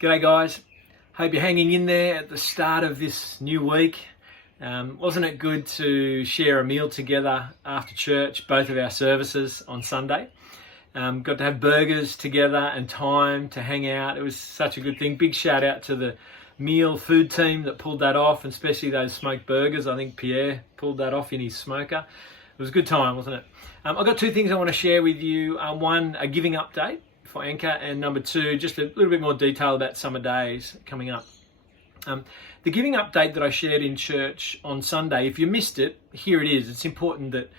G'day guys, hope you're hanging in there at the start of this new week. Wasn't it good to share a meal together after church, both of our services on Sunday? Got to have burgers together and time to hang out. It was such a good thing. Big shout out to the meal food team that pulled that off, and especially those smoked burgers. I think Pierre pulled that off in his smoker. It was a good time, wasn't it? I've got two things I want to share with you. One, a giving update for Anchor, and number two, just a little bit more detail about summer days coming up. The giving update that I shared in church on Sunday, if you missed it, here it is. It's important that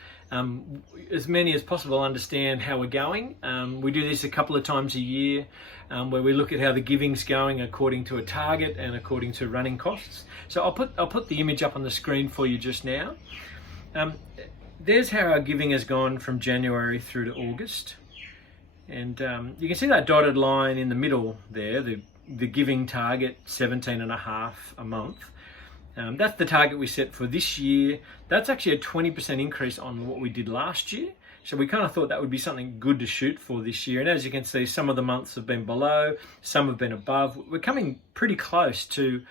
as many as possible understand how we're going. We do this a couple of times a year where we look at how the giving's going according to a target and according to running costs. So I'll put the image up on the screen for you just now. There's how our giving has gone from January through to August. And you can see that dotted line in the middle there, the giving target, 17.5 a month. That's the target we set for this year. That's actually a 20% increase on what we did last year. So we kind of thought that would be something good to shoot for this year. And as you can see, some of the months have been below, some have been above. We're coming pretty close to,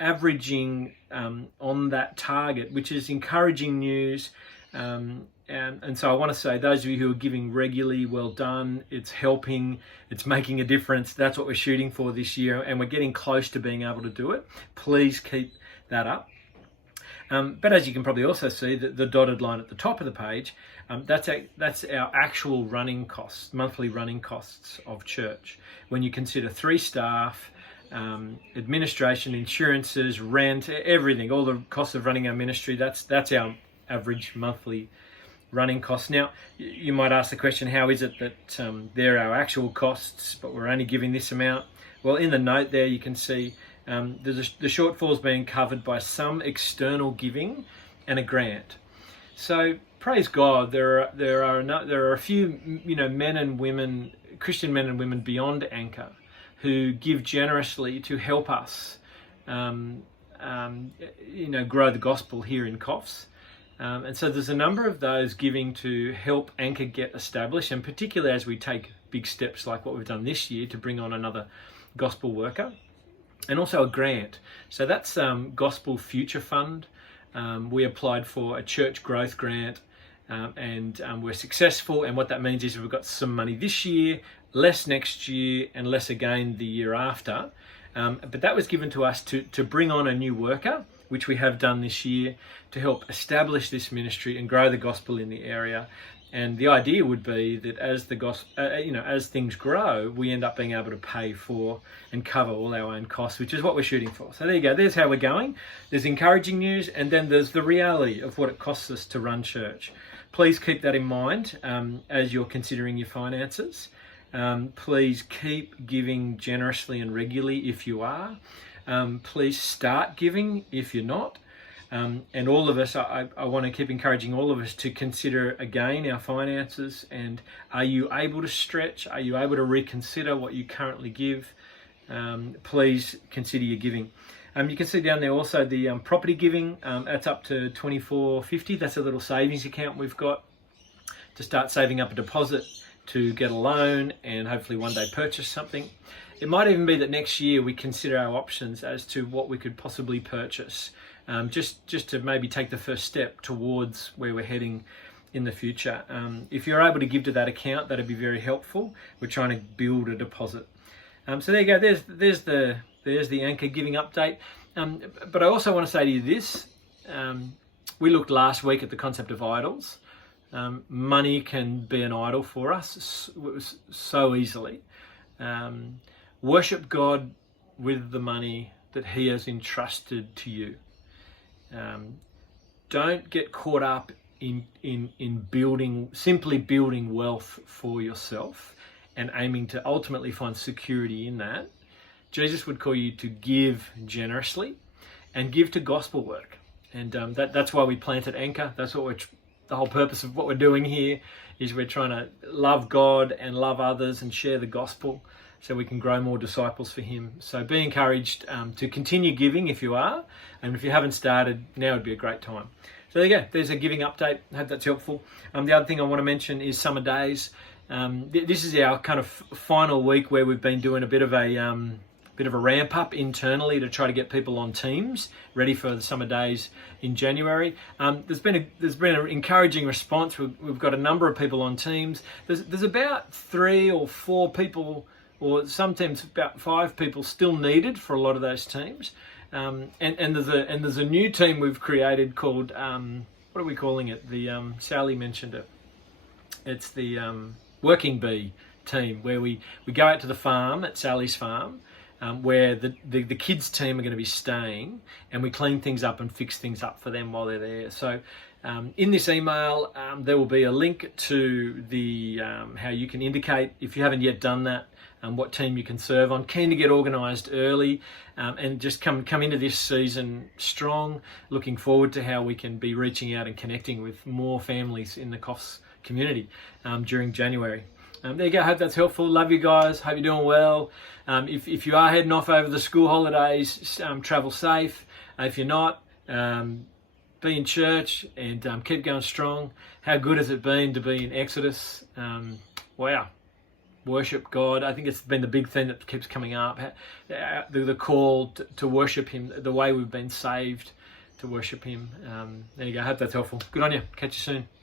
averaging on that target, which is encouraging news. And so I want to say, those of you who are giving regularly, well done. It's helping, it's making a difference. That's what we're shooting for this year, and we're getting close to being able to do it. Please keep that up. But as you can probably also see, the dotted line at the top of the page, that's our actual running costs, monthly running costs of church. When you consider 3 staff, administration, insurances, rent, everything, all the costs of running our ministry, that's our average monthly running costs. Now, you might ask the question, how is it that they're our actual costs, but we're only giving this amount? Well, in the note there, you can see the shortfall's being covered by some external giving and a grant. So praise God, there are a few men and women, Christian men and women beyond Anchor, who give generously to help us grow the gospel here in Coffs. And so there's a number of those giving to help Anchor get established, and particularly as we take big steps like what we've done this year to bring on another gospel worker, and also a grant. So that's Gospel Future Fund. We applied for a church growth grant, and we're successful. And what that means is we've got some money this year, less next year, and less again the year after. But that was given to us to bring on a new worker, which we have done this year, to help establish this ministry and grow the gospel in the area. And the idea would be that as the as things grow, we end up being able to pay for and cover all our own costs, which is what we're shooting for. So there you go. There's how we're going. There's encouraging news, and then there's the reality of what it costs us to run church. Please keep that in mind as you're considering your finances. Please keep giving generously and regularly if you are. Please start giving if you're not. And all of us, I want to keep encouraging all of us to consider again our finances, and are you able to stretch? Are you able to reconsider what you currently give? Please consider your giving. You can see down there also the property giving, that's up to $24.50. That's a little savings account we've got to start saving up a deposit to get a loan and hopefully one day purchase something. It might even be that next year we consider our options as to what we could possibly purchase, just to maybe take the first step towards where we're heading in the future. If you're able to give to that account, that'd be very helpful. We're trying to build a deposit. So there you go. There's the Anchor giving update. But I also want to say to you this. We looked last week at the concept of idols. Money can be an idol for us so easily. Worship God with the money that He has entrusted to you. Don't get caught up in simply building wealth for yourself and aiming to ultimately find security in that. Jesus would call you to give generously and give to gospel work. And that's why we planted Anchor. That's what the whole purpose of what we're doing here is we're trying to love God and love others and share the gospel so we can grow more disciples for Him. So be encouraged to continue giving if you are, and if you haven't started, now would be a great time. So there you go, there's a giving update. I hope that's helpful. The other thing I want to mention is summer days. This is our kind of final week where we've been doing a bit of bit of a ramp up internally to try to get people on teams ready for the summer days in January. There's been an encouraging response. We've got a number of people on teams. There's about 3 or 4 people, or sometimes about 5 people still needed for a lot of those teams. And there's a new team we've created called, what are we calling it? Sally mentioned it. It's the Working Bee team, where we go out to the farm at Sally's farm, where the kids team are going to be staying, and we clean things up and fix things up for them while they're there. So in this email, there will be a link to the how you can indicate, if you haven't yet done that, what team you can serve on. Keen to get organised early and just come into this season strong. Looking forward to how we can be reaching out and connecting with more families in the Coffs community during January. There you go. Hope that's helpful. Love you guys. Hope you're doing well. If you are heading off over the school holidays, travel safe. If you're not, be in church and keep going strong. How good has it been to be in Exodus? Wow. Worship God. I think it's been the big thing that keeps coming up. The call to worship Him, the way we've been saved to worship Him. There you go. Hope that's helpful. Good on you. Catch you soon.